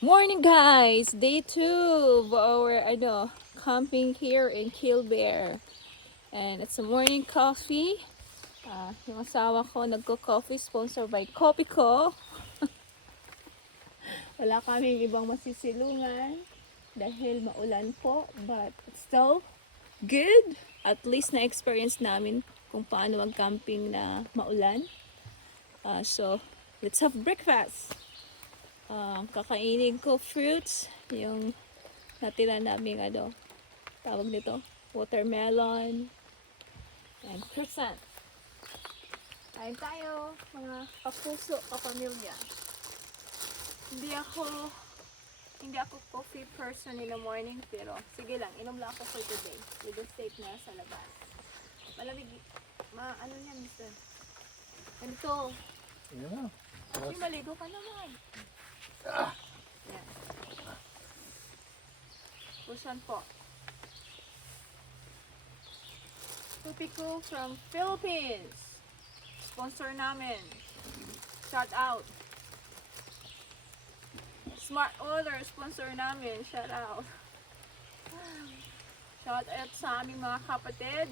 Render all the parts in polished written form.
Morning guys! Day 2 of our camping here in Kilbear. And it's a morning coffee. Yung asawa ko nagko-coffee, sponsored by Coffee Co. Wala kaming ibang masisilungan dahil maulan po. But it's still good. At least na-experience namin kung paano mag-camping na maulan. So, let's have breakfast. Kakainin ko fruits, yung natira naming tawag nito, watermelon and croissant. Kain tayo, mga kapuso, kapamilya. Hindi ako coffee person in the morning, pero sige lang, inom lang ako for today. With the state na sa labas. Malamig, ano yan, mister? Ganito. Yeah. Kasi maligo ka naman. Yan. Pusan po. Tupiko from Philippines. Sponsor namin. Shout out. Smart Order, sponsor namin. Shout out. Shout out sa aming mga kapatid.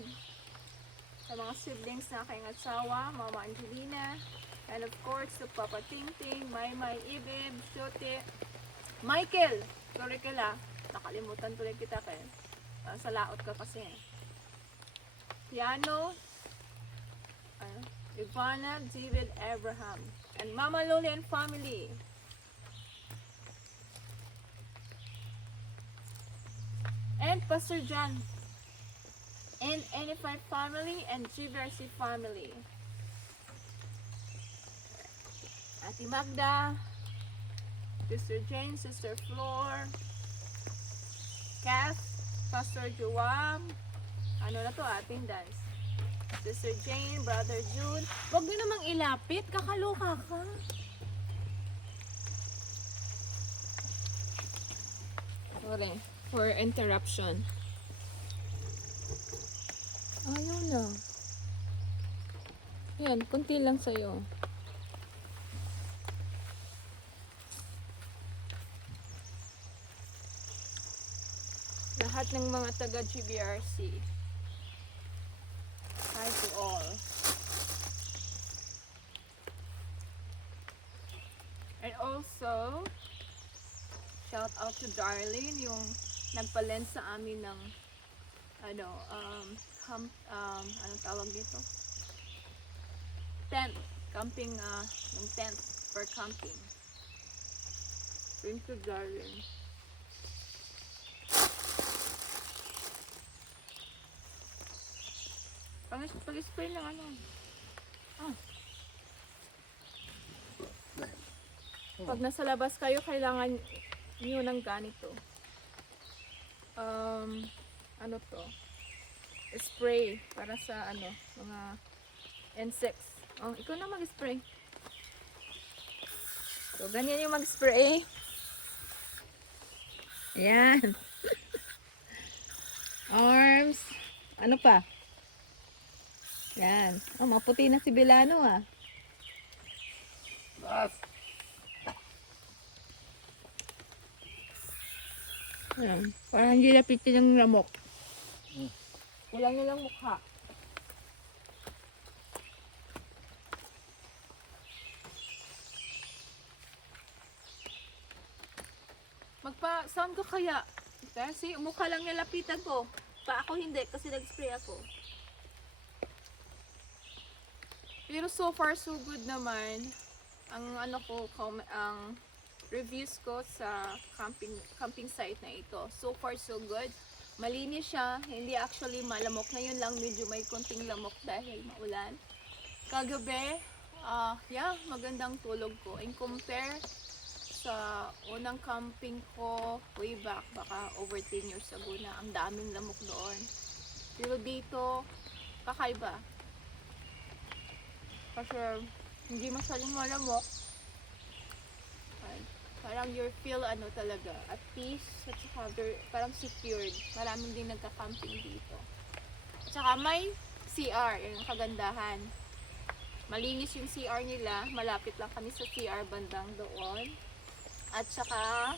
Sa mga siblings na aking asawa, Mama Angelina. And of course, sa Papa Tingting, Maymay Ibib, Shote, Michael. Sorry ka lang. Nakalimutan tuloy kita kay. Sa laot ka kasi. Piano. Ivana, David, Abraham. And Mama Loli and family. And Pastor John. And NF5 family and GVRC family. Ate Magda, Sister Jane, Sister Flor, Kath, Pastor Joam, ano na to, attendance. Sister Jane, Brother Jude. Huwag nyo namang ilapit, kakaloka ka. Sorry for interruption. Ayaw na. Yan, kunti lang sa'yo. Lahat ng mga taga GBRC. Hi to all. And also, shout out to Darlene, yung nagpalend sa amin ng anong tawag dito? Tent. Camping, yung tent for camping. Thank you, Darlene. Pag-spray lang Pag nasa labas kayo, kailangan nyo ng ganito. Ano to? Spray para sa mga insects. Ikaw na mag-spray. So, ganyan yung mag-spray. Ayan. Arms. Ano pa? Yan. Maputi na si Bilano Ayan. Parang hindi napitin yung lamok. Kulang nyo lang mukha. Magpa-sound ko kaya. Kasi mukha lang nilapitan ko. Pa ako hindi kasi nag-spray ako. Pero so far so good naman. Ang reviews ko sa camping site na ito. So far so good. Malinis siya, hindi actually malamok. Ngayon lang medyo may konting lamok dahil maulan. Kagabi, magandang tulog ko. In compare sa unang camping ko way back, baka over 10 years ago na, ang daming lamok doon. Pero dito, kakaiba. Kasi hindi masyadong malamok. Parang you feel talaga at peace at saka parang secured. Maraming din nagka-camping dito. At saka may CR, yung kagandahan. Malinis yung CR nila, malapit lang kami sa CR bandang doon. At saka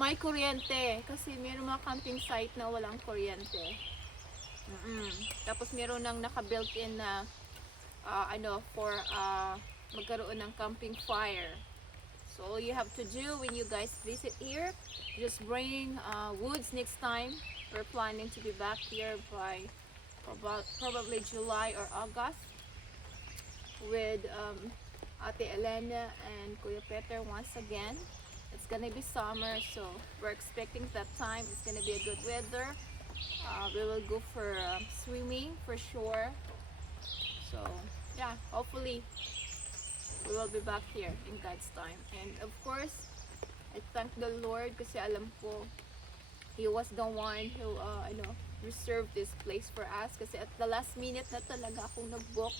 may kuryente kasi mayroong mga camping site na walang kuryente. Tapos meron nang naka-built-in na for magkaroon ng camping fire. So all you have to do when you guys visit here, just bring woods next time. We're planning to be back here by probably July or August with Ate Elena and Kuya Peter once again. It's gonna be summer, so we're expecting that time it's gonna be a good weather. We will go for swimming for sure. So yeah, hopefully we will be back here in God's time. And of course, I thank the Lord kasi alam ko He was the one who reserved this place for us kasi at the last minute na talaga akong nag-book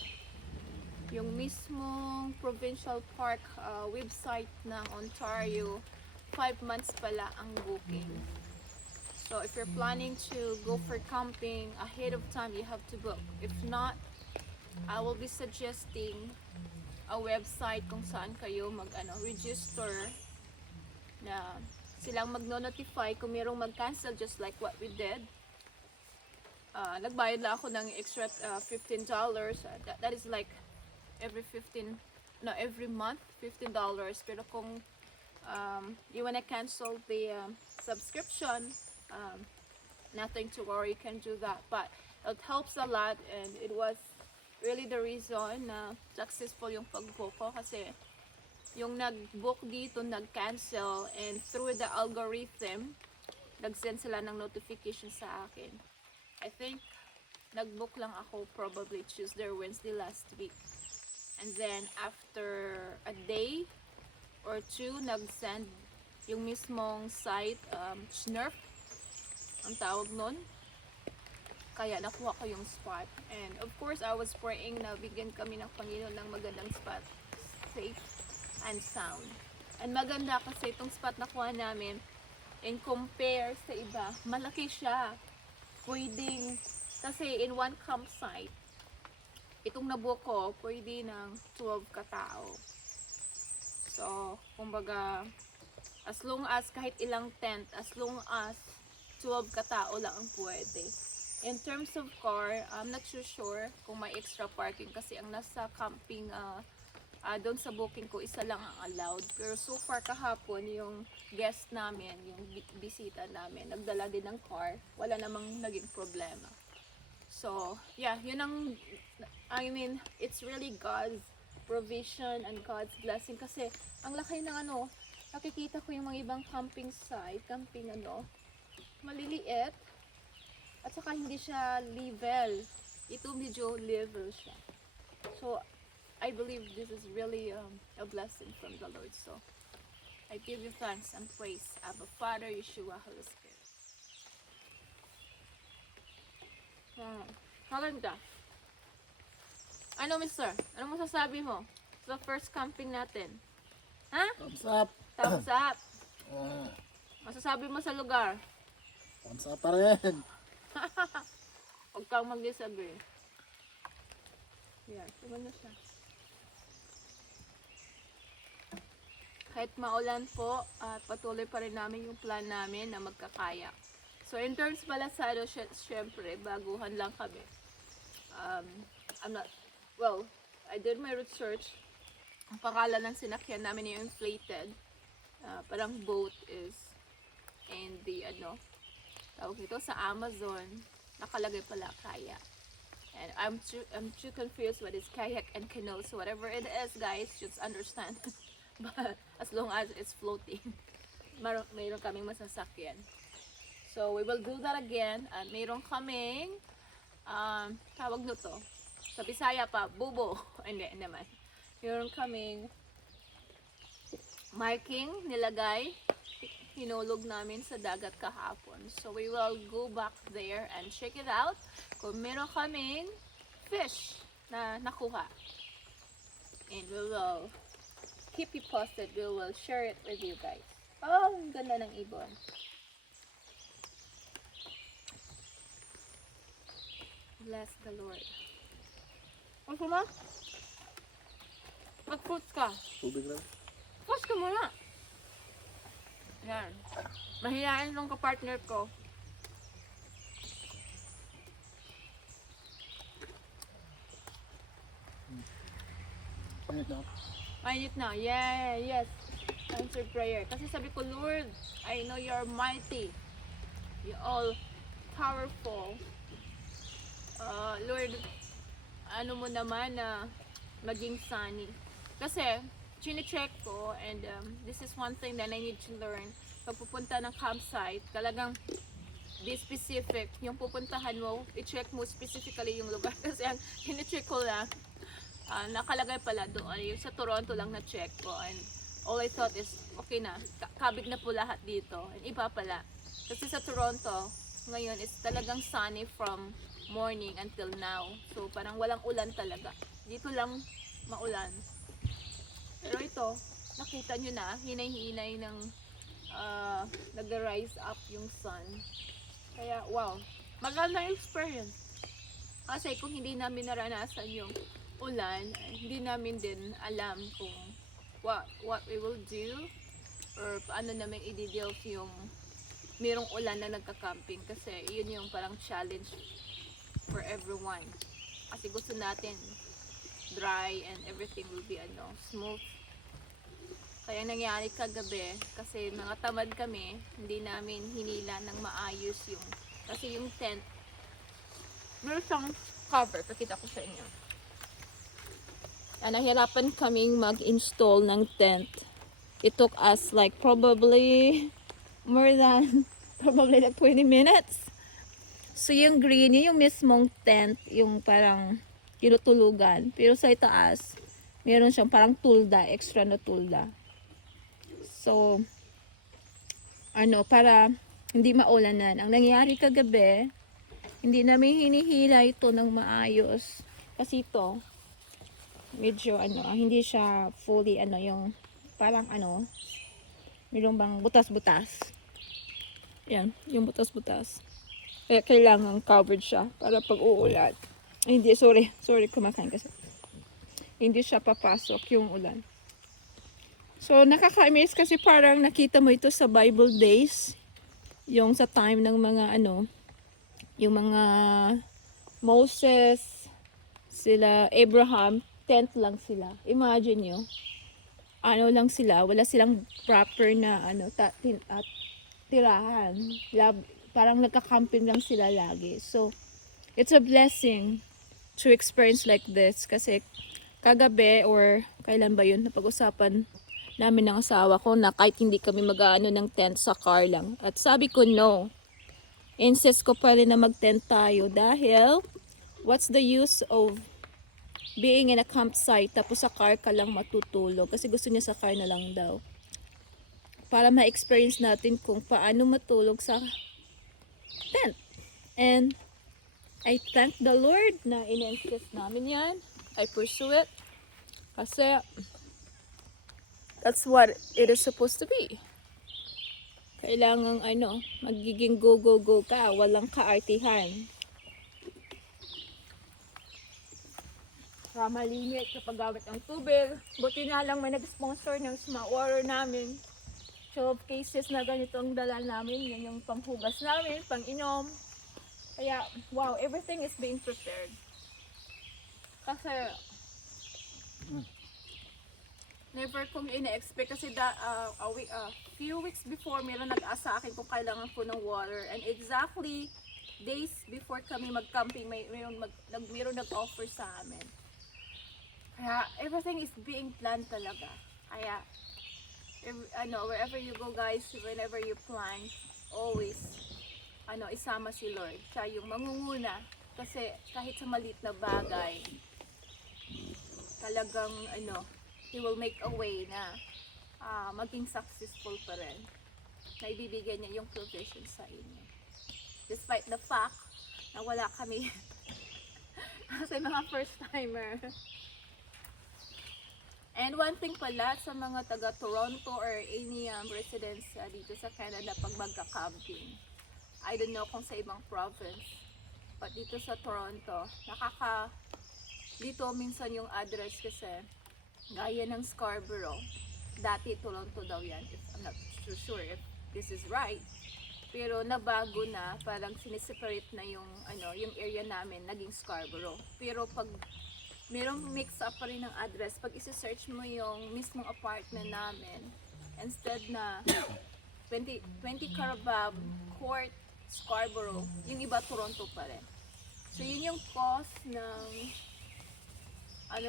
yung mismong provincial park website ng Ontario. 5 months pala ang booking. So if you're planning to go for camping ahead of time, you have to book. If not, I will be suggesting a website kung saan kayo register na silang magno-notify kung mayroong mag-cancel just like what we did. Nagbayad lang ako ng extra $15. That is like every month $15. Pero kung you wanna cancel the subscription, nothing to worry, you can do that. But it helps a lot, and it was really the reason na successful yung pag-book ko kasi yung nag-book dito nag-cancel, and through the algorithm nag-send sila ng notification sa akin. I think nag-book lang ako probably Tuesday or Wednesday last week, and then after a day or two nag-send yung mismong site, Snurf ang tawag nun. Kaya nakuha ko yung spot. And of course, I was praying na bigyan kami ng Panginoon ng magandang spot. Safe and sound. And maganda kasi itong spot na kuha namin, in compare sa iba, malaki siya. Pwedeng, kasi in one campsite, itong nabuo ko, pwede ng 12 katao. So, kumbaga, as long as kahit ilang tent, as long as 12 katao lang ang pwede. In terms of car, I'm not too sure kung may extra parking kasi ang nasa camping doon sa booking ko, isa lang ang allowed. Pero so far kahapon, yung guest namin, yung bisita namin, nagdala din ng car. Wala namang naging problema. So, yeah, yun ang, it's really God's provision and God's blessing kasi ang laki ng nakikita ko yung mga ibang camping site, maliliit. At saka hindi siya level. Ito medyo level siya. So, I believe this is really a blessing from the Lord. So, I give you thanks and praise. Abba Father, Yeshua, Holy Spirit. Maganda. Ano, mister? Ano masasabi mo sa first camping natin? Ha? Thumbs up. Thumbs up. Masasabi mo sa lugar? Thumbs up pa rin. Huwag kang mag-disagree. Yeah, tignan na siya. Kahit maulan po, at patuloy pa rin namin yung plan namin na magkakaya. So in terms pala sa syempre, baguhan lang kami. I did my research. Ang pangalan ng sinakyan namin yung inflated. Parang boat is in the tawag ito sa Amazon, nakalagay pala kayak. And I'm too confused what is kayak and canoe. So whatever it is, guys, just understand. But as long as it's floating, mayroon kaming masasakyan. So we will do that again. At mayroon kaming tawag nito sa Bisaya pa, bubo. Hindi naman. Mayroon kaming marking nilagay, hinulog namin sa dagat kahapon. So we will go back there and check it out kung meron kaming fish na nakuha. And we will keep you posted. We will share it with you guys. Oh, ang ganda ng ibon. Bless the Lord. Ano mo? Mag-fruits ka. Tubig lang. Push ka muna. Mahihain nung kapartner ko. Panit na. Mainit na. Yeah, yes. Answered prayer. Kasi sabi ko, Lord, I know you're mighty. You're all powerful. Lord, ano mo naman na maging sunny. Kasi, chine-check ko and this is one thing that I need to learn. Pag pupunta ng campsite, talagang be specific. Yung pupuntahan mo, i-check mo specifically yung lugar. Kasi ang chine-check ko lang, nakalagay pala doon. Yung sa Toronto lang na-check ko. And all I thought is, okay na, kabig na po lahat dito. And iba pala. Kasi sa Toronto, ngayon, it's talagang sunny from morning until now. So, parang walang ulan talaga. Dito lang maulan. Pero ito, nakita nyo na, hinay-hinay ng nag-rise up yung sun. Kaya, wow, magandang experience. Kasi kung hindi namin naranasan yung ulan, hindi namin din alam kung what we will do or paano namin i-deal yung merong ulan na nagka-camping. Kasi yun yung parang challenge for everyone. Kasi gusto natin dry and everything will be smooth. Kaya nangyari kagabi, kasi mga tamad kami, hindi namin hinila ng maayos yung, kasi yung tent, meron siyang cover, pakita ko sa inyo. Nahirapan kaming mag-install ng tent. It took us like probably more than probably like 20 minutes. So yung green, yung mismong tent, yung parang tinutulugan. Pero sa itaas, meron siyang parang tulda, extra na tulda. So, para hindi maulanan. Ang nangyari kagabi, hindi namin hinihila ito ng maayos. Kasi ito, medyo hindi siya fully yung parang mayroong bang butas-butas. Yan, yung butas-butas. Kaya kailangan covered siya para pag uulan. Hindi, sorry, kumakain kasi. Hindi siya papasok yung ulan. So, nakaka-amaze kasi parang nakita mo ito sa Bible days. Yung sa time ng mga yung mga Moses, sila, Abraham, tent lang sila. Imagine nyo, lang sila, wala silang proper na tirahan. Parang nagka-camping lang sila lagi. So, it's a blessing to experience like this. Kasi kagabi or kailan ba yun, napag-usapan namin ng asawa ko na kahit hindi kami mag-ano ng tent sa car lang. At sabi ko no. Insist ko pa rin na mag-tent tayo dahil what's the use of being in a campsite tapos sa car ka lang matutulog kasi gusto niya sa car na lang daw. Para ma-experience natin kung paano matulog sa tent. And I thank the Lord na in-insist namin yan. I pursue it. Kasi that's what it is supposed to be. Kailangang magiging go ka, walang kaartihan. Malinis kapag gamit ng tubig. Buti na lang may nag-sponsor ng smart water namin. 12 cases na ganito ang dala namin. Yan yung panghugas namin, pang-inom. Kaya, wow, everything is being prepared. Kasi, never kong ina-expect kasi few weeks before meron nag-asa akin kung kailangan ko ng water and exactly days before kami mag-camping meron nag-offer sa amin. Kaya everything is being planned talaga. Kaya wherever you go guys, whenever you plan, always isama si Lord. Siya yung mangunguna kasi kahit sa maliit na bagay talagang He will make a way na maging successful pa rin. Na ibibigay niya yung provision sa inyo. Despite the fact na wala kami kasi mga first timer. And one thing pala sa mga taga Toronto or any residents dito sa Canada pag magka-camping. I don't know kung sa ibang province. But dito sa Toronto, dito minsan yung address kasi gaya ng Scarborough. Dati Toronto daw yan. I'm not sure if this is right. Pero nabago na, parang sineseparate na yung yung area namin naging Scarborough. Pero pag merong mix up pa rin ng address, pag isi-search mo yung mismong apartment namin, instead na 20 Carabab Court, Scarborough, yung iba Toronto pa rin. So yun yung cause ng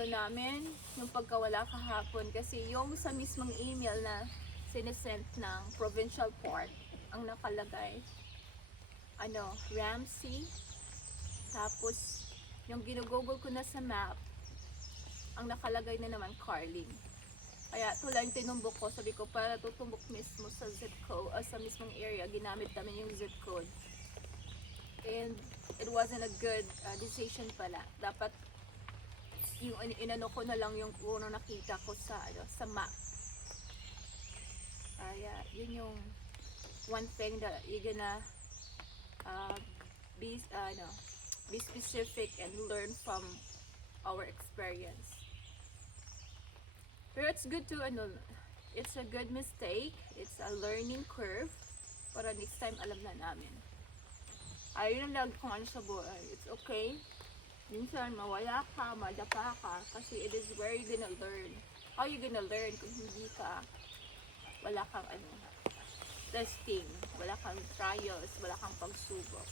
namin, yung pagkawala kahapon, kasi yung sa mismong email na sinesent ng provincial port, ang nakalagay Ramsey, tapos yung ginugugol ko na sa map, ang nakalagay na naman Carling. Kaya tulad yung tinumbok ko, sabi ko para tutumbok mismo sa zip code, sa mismong area, ginamit namin yung zip code. And it wasn't a good decision pala. Dapat yung inano ko na lang yung unang nakita ko sa sa map. Kaya yun yung one thing that you're gonna be specific and learn from our experience. Pero it's good to it's a good mistake, it's a learning curve para next time alam na namin. Ayun lang kung ano sa buhay, it's okay. Minsan mawala ka, madapa ka, kasi it is where you gonna learn. How you gonna learn kung hindi ka, wala kang testing, wala kang trials, wala kang pagsubok.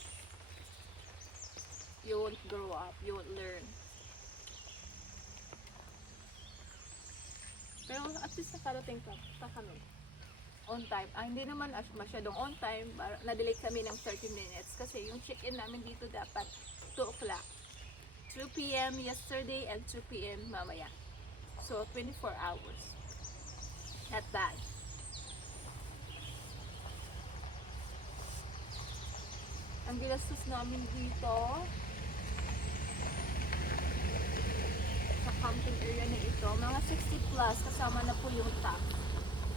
You won't grow up, you won't learn. Pero at least nakarating pa kami. On time. Hindi naman masyadong on time. Na-delay kami ng 30 minutes kasi yung check-in namin dito dapat 2 o'clock. 2 p.m. yesterday and 2 p.m. mamaya. So, 24 hours. Not bad. Ang ginastos namin dito sa camping area na ito, mga 60 plus kasama na po yung tax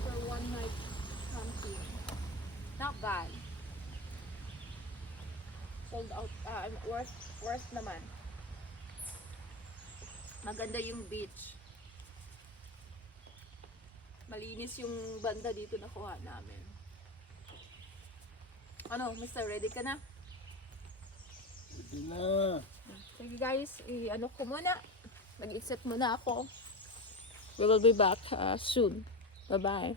for one night camping. Not bad. Sold out, worth naman. Maganda yung beach. Malinis yung banda dito na kuha namin. Ano, Mr. Ready ka na? Hindi na. Sige guys, ko muna. Mag-exit muna ako. We will be back soon. Bye-bye.